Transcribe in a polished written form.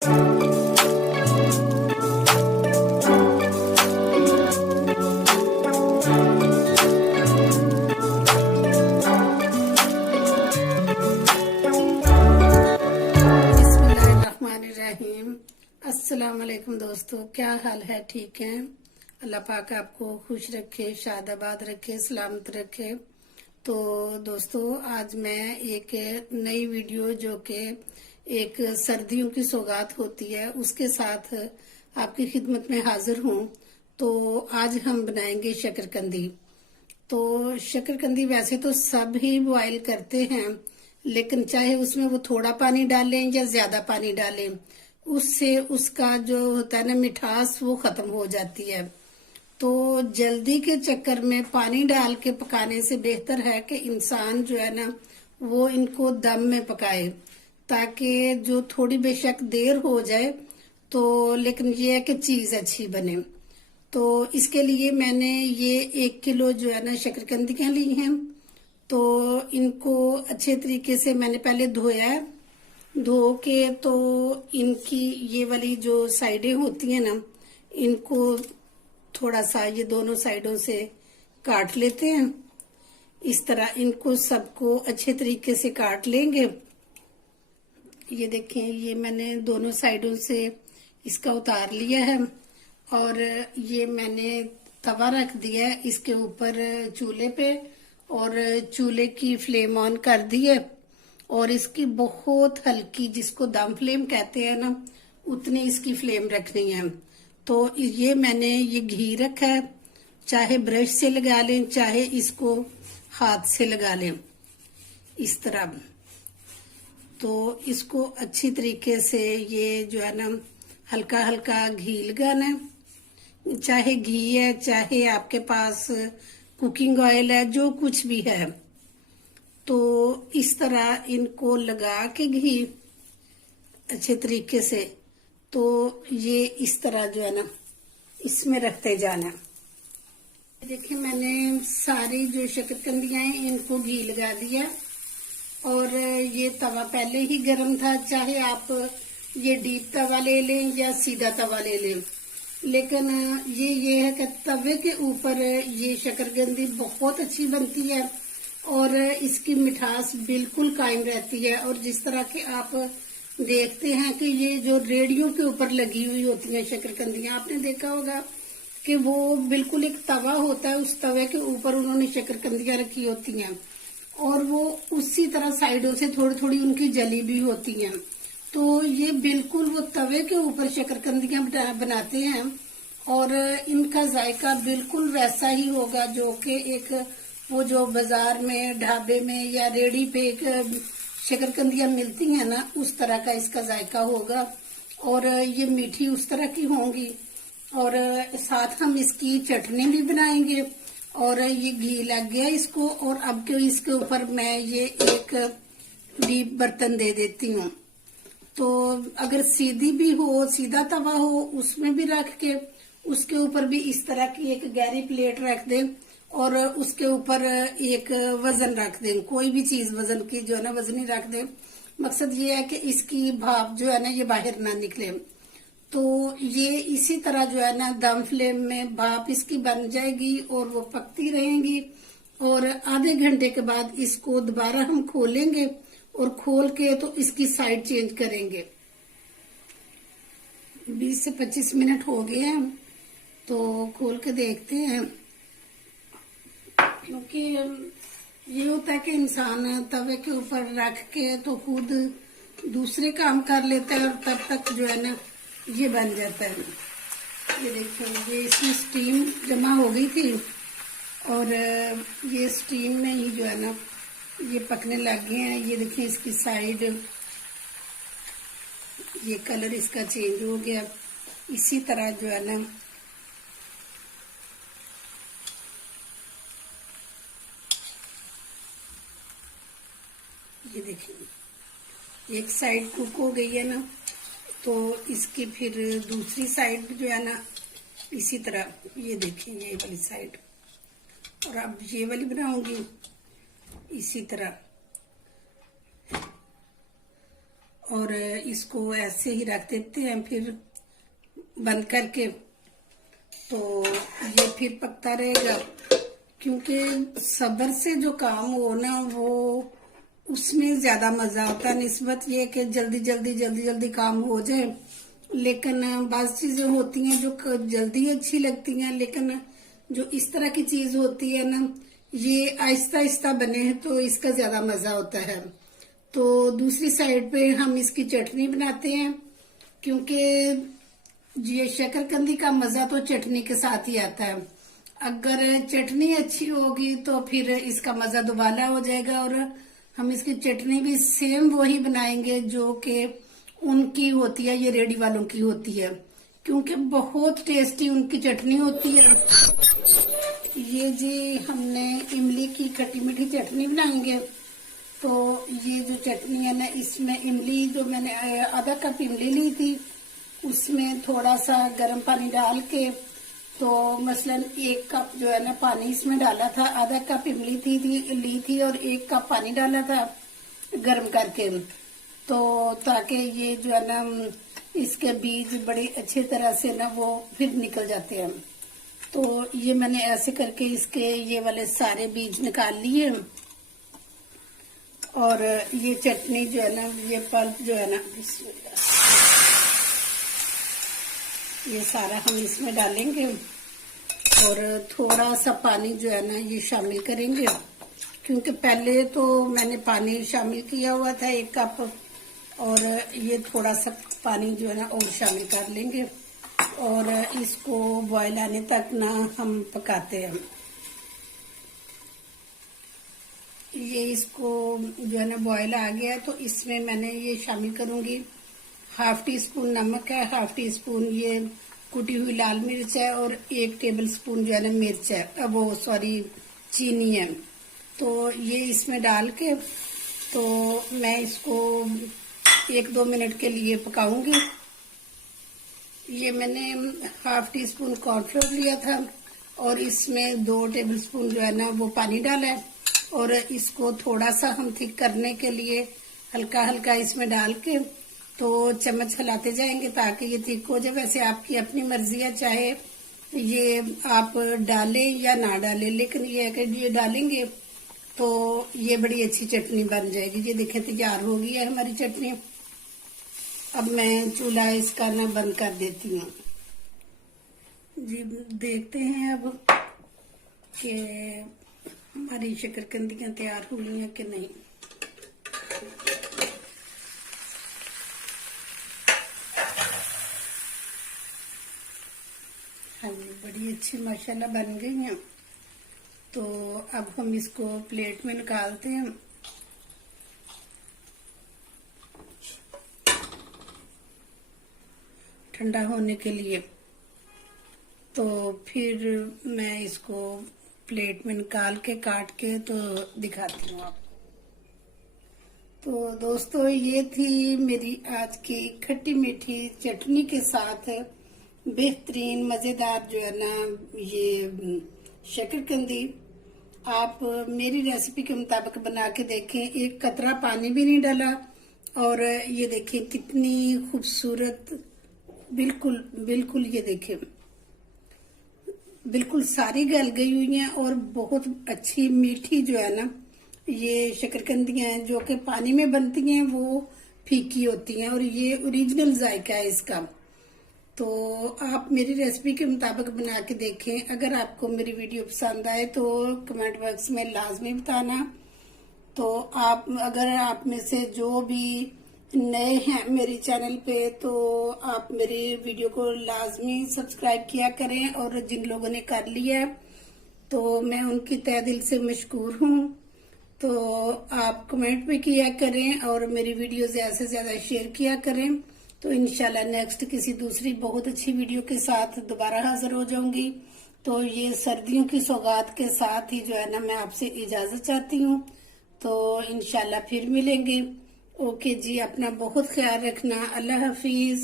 बिस्मिल्लाहिर्रहमानिर्रहीम। अस्सलाम वालेकुम दोस्तों, क्या हाल है? ठीक हैं? अल्लाह पाक आपको खुश रखे, शादाबाद रखे, सलामत रखे। तो दोस्तों, आज मैं एक नई वीडियो जो कि एक सर्दियों की सौगात होती है उसके साथ आपकी खिदमत में हाजिर हूँ। तो आज हम बनाएंगे शकरकंदी। तो शकरकंदी वैसे तो सब ही बॉयल करते हैं, लेकिन चाहे उसमें वो थोड़ा पानी डालें या ज्यादा पानी डालें, उससे उसका जो होता है ना मिठास, वो खत्म हो जाती है। तो जल्दी के चक्कर में पानी डाल के पकाने से बेहतर है कि इंसान जो है ना वो इनको दम में पकाए, ताकि जो थोड़ी बेशक देर हो जाए तो लेकिन ये है कि चीज अच्छी बने। तो इसके लिए मैंने ये 1 किलो जो है ना शकरकंदियां ली हैं। तो इनको अच्छे तरीके से मैंने पहले धोया है। धो के तो इनकी ये वाली जो साइडें होती हैं ना, इनको थोड़ा सा ये दोनों साइडों से काट लेते हैं। इस तरह इनको सबको अच्छे तरीके से काट लेंगे। ये देखें, ये मैंने दोनों साइडों से इसका उतार लिया है और ये मैंने तवा रख दिया है इसके ऊपर चूल्हे पे, और चूल्हे की फ्लेम ऑन कर दी है। और इसकी बहुत हल्की, जिसको दम फ्लेम कहते हैं ना, उतनी इसकी फ्लेम रखनी है। तो ये मैंने ये घी रखा है, चाहे ब्रश से लगा लें चाहे इसको हाथ से लगा लें, इस तरह। तो इसको अच्छी तरीके से ये जो है ना हल्का हल्का घी लगाना है। चाहे घी है, चाहे आपके पास कुकिंग ऑयल है, जो कुछ भी है। तो इस तरह इनको लगा के घी अच्छे तरीके से, तो ये इस तरह जो है ना इसमें रखते जाना। देखिए, मैंने सारी जो शकरकंदियां हैं इनको घी लगा दिया, और ये तवा पहले ही गर्म था। चाहे आप ये डीप तवा ले लें या सीधा तवा ले लें, लेकिन ये है कि तवे के ऊपर ये शकरकंदी बहुत अच्छी बनती है और इसकी मिठास बिल्कुल कायम रहती है। और जिस तरह के आप देखते हैं कि ये जो रेडियो के ऊपर लगी हुई होती हैं शकरकंदियां, आपने देखा होगा कि वो बिल्कुल एक तवा होता है, उस तवे के ऊपर उन्होंने शकरकंदियां रखी होती हैं और वो उसी तरह साइडों से थोड़ी थोड़ी उनकी जली भी होती हैं। तो ये बिल्कुल वो तवे के ऊपर शकरकंदियां बनाते हैं और इनका जायका बिल्कुल वैसा ही होगा जो कि एक वो जो बाजार में, ढाबे में या रेडी पे एक शकरकंदियां मिलती हैं ना, उस तरह का इसका जायका होगा। और ये मीठी उस तरह की होंगी, और साथ हम इसकी चटनी भी बनाएंगे। और ये घी लग गया इसको, और अब क्यों इसके ऊपर मैं ये एक डीप बर्तन दे देती हूँ। तो अगर सीधी भी हो, सीधा तवा हो, उसमें भी रख के उसके ऊपर भी इस तरह की एक गहरी प्लेट रख दें और उसके ऊपर एक वजन रख दें, कोई भी चीज वजन की जो है ना वजनी रख दें। मकसद ये है कि इसकी भाप जो है ना ये बाहर ना निकले। तो ये इसी तरह जो है ना दम फ्लेम में भाप इसकी बन जाएगी और वो पकती रहेंगी। और आधे घंटे के बाद इसको दोबारा हम खोलेंगे और खोल के तो इसकी साइड चेंज करेंगे। 20 से 25 मिनट हो गए हैं, तो खोल के देखते हैं। क्योंकि ये होता है कि इंसान तवे के ऊपर रख के तो खुद दूसरे काम कर लेता है और तब तक जो है ना ये बन जाता है। ये देखिए, ये इसमें स्टीम जमा हो गई थी और ये स्टीम में ही जो है ना ये पकने लग गए हैं। ये देखिए, इसकी साइड, ये कलर इसका चेंज हो गया। इसी तरह जो है ना ये देखिए, एक साइड कुक हो गई है ना, तो इसकी फिर दूसरी साइड जो है ना इसी तरह, ये देखिए ये वाली साइड, और अब ये वाली बनाऊंगी इसी तरह। और इसको ऐसे ही रख देते हैं फिर बंद करके, तो ये फिर पकता रहेगा। क्योंकि सब्र से जो काम हो ना वो उसमें ज्यादा मजा आता है, निस्बत ये कि जल्दी जल्दी काम हो जाए। लेकिन बाज़ चीजें होती हैं जो जल्दी अच्छी लगती हैं, लेकिन जो इस तरह की चीज होती है ना, ये आहिस्ता आहिस्ता बने हैं तो इसका ज्यादा मजा होता है। तो दूसरी साइड पे हम इसकी चटनी बनाते हैं, क्योंकि ये शकरकंदी का मजा तो चटनी के साथ ही आता है। अगर चटनी अच्छी होगी तो फिर इसका मजा दोबारा हो जाएगा। और हम इसकी चटनी भी सेम वही बनाएंगे जो कि उनकी होती है, ये रेडी वालों की होती है, क्योंकि बहुत टेस्टी उनकी चटनी होती है। ये जी हमने इमली की खट्टी मीठी चटनी बनाएंगे। तो ये जो चटनी है ना, इसमें इमली जो मैंने आधा कप इमली ली थी, उसमें थोड़ा सा गर्म पानी डाल के, तो मसलन 1 कप जो है ना पानी इसमें डाला था, आधा कप इमली ली थी और 1 कप पानी डाला था गर्म करके, तो ताकि ये जो है ना इसके बीज बड़ी अच्छी तरह से ना वो फिर निकल जाते हैं। तो ये मैंने ऐसे करके इसके ये वाले सारे बीज निकाल लिए। और ये चटनी जो है ना, ये पल्प जो है ना, ये सारा हम इसमें डालेंगे और थोड़ा सा पानी जो है ना ये शामिल करेंगे, क्योंकि पहले तो मैंने पानी शामिल किया हुआ था 1 कप, और ये थोड़ा सा पानी जो है ना और शामिल कर लेंगे और इसको बॉयल आने तक ना हम पकाते हैं। ये इसको जो है ना बॉयल आ गया, तो इसमें मैंने ये शामिल करूंगी 1/2 टीस्पून नमक है, 1/2 टीस्पून ये कुटी हुई लाल मिर्च है और 1 टेबलस्पून जो है ना मिर्च है, वो सॉरी चीनी है। तो ये इसमें डाल के तो मैं इसको 1-2 मिनट के लिए पकाऊंगी। ये मैंने 1/2 टीस्पून कॉर्नफ्लोर लिया था और इसमें 2 टेबलस्पून जो है ना वो पानी डाला है, और इसको थोड़ा सा हम थिक करने के लिए हल्का हल्का इसमें डाल के तो चम्मच हिलाते जाएंगे ताकि ये थिक हो जाए। वैसे आपकी अपनी मर्जी है, चाहे ये आप डालें या ना डालें, लेकिन ये है कि ये डालेंगे तो ये बड़ी अच्छी चटनी बन जाएगी। ये देखें तैयार हो गई है हमारी चटनी। अब मैं चूल्हा इसका ना बंद कर देती हूँ जी। देखते हैं अब कि हमारी शकरकंदियाँ तैयार हुई हैं कि नहीं। हाँ जी, बड़ी अच्छी माशाल्लाह बन गई हैं। तो अब हम इसको प्लेट में निकालते हैं। ठंडा होने के लिए, तो फिर मैं इसको प्लेट में निकाल के काट के तो दिखाती हूँ आपको। तो दोस्तों, ये थी मेरी आज की खट्टी मीठी चटनी के साथ बेहतरीन मजेदार जो है ना ये शकरकंदी। आप मेरी रेसिपी के मुताबिक बना के देखें, 1 कतरा पानी भी नहीं डाला, और ये देखें कितनी खूबसूरत, बिल्कुल ये देखें बिल्कुल सारी गल गई हुई हैं और बहुत अच्छी मीठी जो है ना ये शकरकंदियां हैं, जो कि पानी में बनती हैं वो फीकी होती हैं, और ये ओरिजिनल जायका है इसका। तो आप मेरी रेसिपी के मुताबिक बना के देखें। अगर आपको मेरी वीडियो पसंद आए तो कमेंट बॉक्स में लाजमी बताना। तो अगर आप में से जो भी नए हैं मेरी चैनल पे, तो आप मेरी वीडियो को लाजमी सब्सक्राइब किया करें, और जिन लोगों ने कर लिया है तो मैं उनकी तहे दिल से मशकूर हूँ। तो आप कमेंट भी किया करें और मेरी वीडियो ज्यादा से ज्यादा शेयर किया करें। तो इंशाल्लाह नेक्स्ट किसी दूसरी बहुत अच्छी वीडियो के साथ दोबारा हाजिर हो जाऊंगी। तो ये सर्दियों की सौगात के साथ ही जो है ना मैं आपसे इजाजत चाहती हूँ। तो इंशाल्लाह फिर मिलेंगे। ओके जी, अपना बहुत ख्याल रखना। अल्लाह हाफिज।